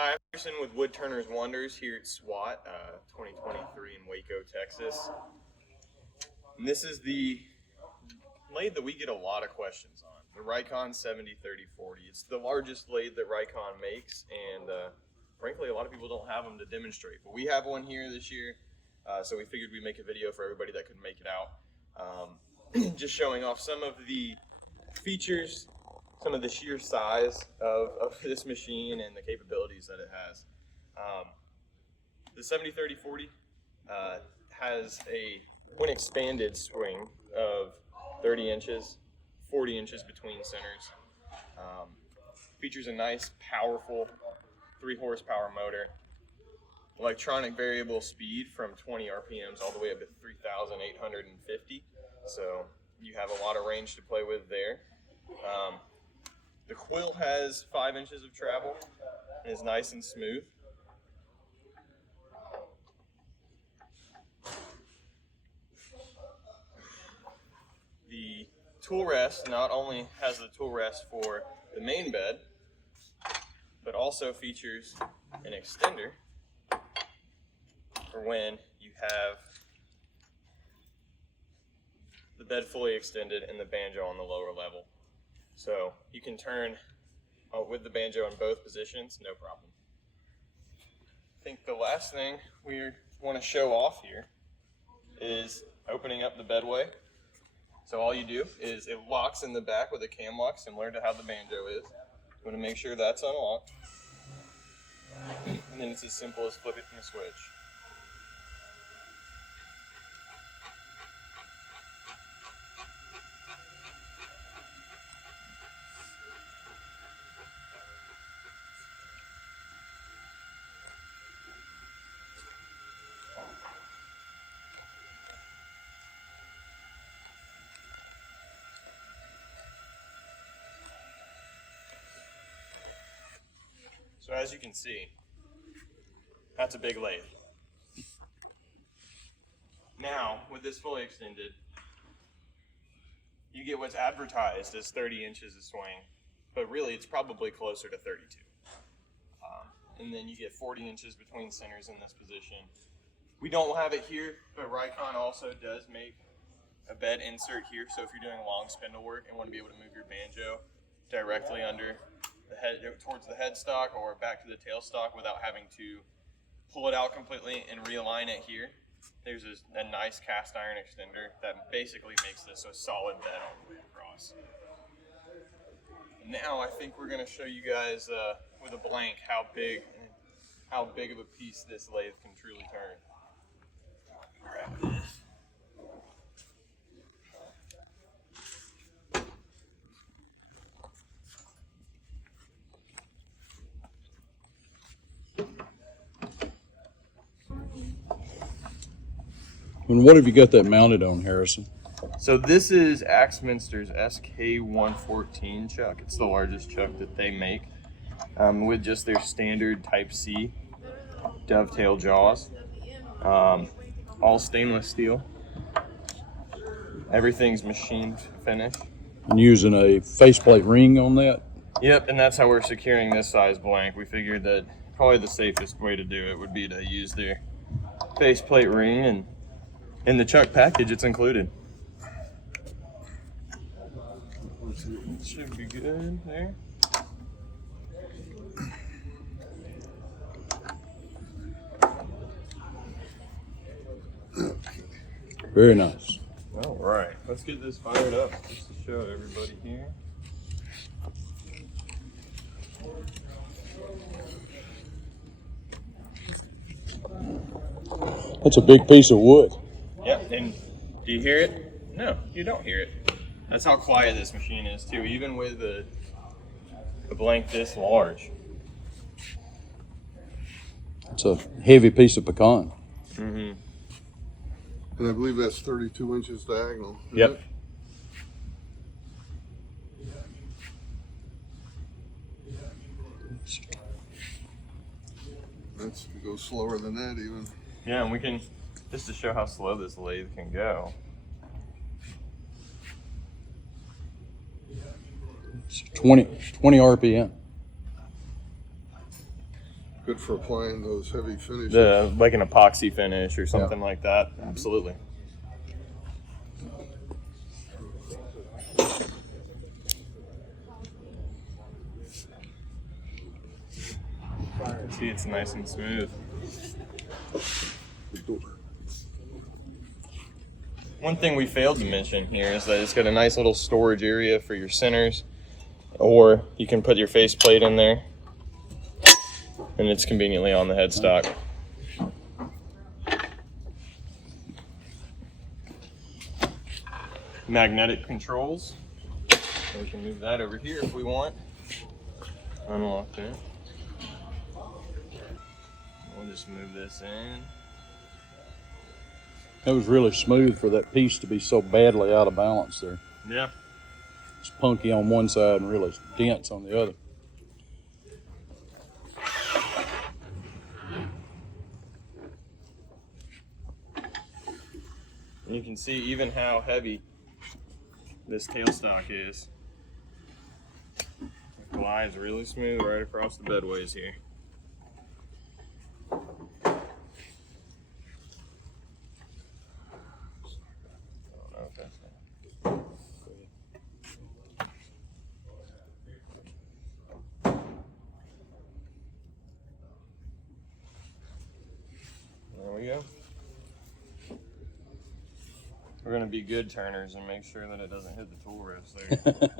Hi, I'm Anderson with Wood Turner's Wonders here at SWAT 2023 in Waco, Texas. And this is the lathe that we get a lot of questions on, the Rikon 70-30-40. It's the largest lathe that Rikon makes, and frankly, a lot of people don't have them to demonstrate. But we have one here this year, so we figured we'd make a video for everybody that couldn't make it out. Just showing off some of the features, some of the sheer size of this machine and the capabilities that it has. The 70-30-40 has a, when expanded, swing of 30 inches, 40 inches between centers. Features a nice, powerful 3 horsepower motor, electronic variable speed from 20 RPMs all the way up to 3,850. So you have a lot of range to play with there. The quill has 5 inches of travel and is nice and smooth. The tool rest not only has the tool rest for the main bed, but also features an extender for when you have the bed fully extended and the banjo on the lower level. So you can turn with the banjo in both positions, no problem. I think the last thing we want to show off here is opening up the bedway. So all you do is it locks in the back with a cam lock, similar to how the banjo is. You want to make sure that's unlocked. And then it's as simple as flipping a switch. So as you can see, that's a big lathe. Now, with this fully extended, you get what's advertised as 30 inches of swing, but really it's probably closer to 32. And then you get 40 inches between centers in this position. We don't have it here, but Rikon also does make a bed insert here, so if you're doing long spindle work and want to be able to move your banjo directly under the head towards the headstock or back to the tailstock without having to pull it out completely and realign it here, there's a nice cast iron extender that basically makes this a solid bed all the way across. Now I think we're going to show you guys with a blank how big of a piece this lathe can truly turn. Grab this. And what have you got that mounted on, Harrison? So this is Axminster's SK114 chuck. It's the largest chuck that they make, with just their standard Type C dovetail jaws. All stainless steel. Everything's machined finish. And using a faceplate ring on that? Yep, and that's how we're securing this size blank. We figured that probably the safest way to do it would be to use their faceplate ring, and in the chuck package it's included. Should be good there. Very nice. All right, let's get this fired up just to show everybody here. That's a big piece of wood. Yep, and do you hear it? No, you don't hear it. That's how quiet this machine is too, even with a blank this large. It's a heavy piece of pecan. Mm-hmm. And I believe that's 32 inches diagonal. Yep. That's it goes slower than that even. Yeah, and we can, just to show how slow this lathe can go. It's 20 RPM. Good for applying those heavy finishes. Like an epoxy finish or something like that. Absolutely. See, it's nice and smooth. One thing we failed to mention here is that it's got a nice little storage area for your centers, or you can put your faceplate in there, and it's conveniently on the headstock. Magnetic controls. So we can move that over here if we want. Unlock that. We'll just move this in. That was really smooth for that piece to be so badly out of balance there. Yeah. It's punky on one side and really dense on the other. And you can see even how heavy this tailstock is. It glides really smooth right across the bedways here. There we go. We're going to be good turners and make sure that it doesn't hit the tool rest there.